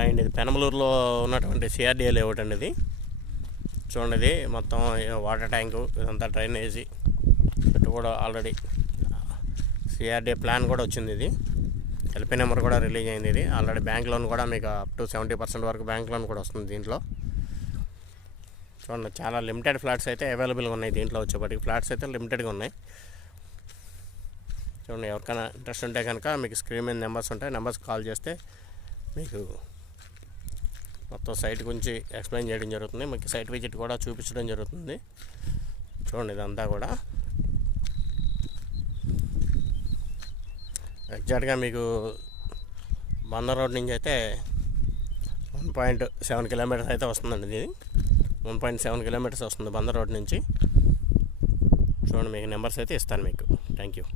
And ఇది పెనమలూరులో ఉన్నటువంటి CRDA layout అండి. ఇది చూడండి, ఇది మొత్తం వాటర్ ట్యాంకు, ఇదంతా డ్రైనేజీ చుట్టూ కూడా ఆల్రెడీ సిఆర్డిఏ ప్లాన్ కూడా వచ్చింది. ఇది ఎల్పీ నెంబర్ కూడా రిలీజ్ అయింది. ఇది ఆల్రెడీ బ్యాంక్ లోన్ కూడా మీకు అప్ టు 70% వరకు బ్యాంక్ లోన్ కూడా వస్తుంది దీంట్లో. చూడండి, చాలా లిమిటెడ్ ఫ్లాట్స్ అయితే అవైలబుల్గా ఉన్నాయి. దీంట్లో వచ్చేప్పటికి ఫ్లాట్స్ అయితే లిమిటెడ్గా ఉన్నాయి. చూడండి, ఎవరికైనా ఇంట్రెస్ట్ ఉంటే కనుక మీకు స్క్రీన్ మీద నెంబర్స్ ఉంటాయి, నెంబర్స్ కాల్ చేస్తే మీకు మొత్తం సైట్ గురించి ఎక్స్ప్లెయిన్ చేయడం జరుగుతుంది. మీకు సైట్ విజిట్ కూడా చూపించడం జరుగుతుంది. చూడండి, ఇదంతా కూడా ఎగ్జాక్ట్గా మీకు బందర్ రోడ్ నుంచి అయితే 1.7 కిలోమీటర్స్ అయితే వస్తుందండి. ఇది 1.7 కిలోమీటర్స్ వస్తుంది బందర్ రోడ్ నుంచి. చూడండి, మీకు నెంబర్స్ అయితే ఇస్తాను మీకు. Thank you.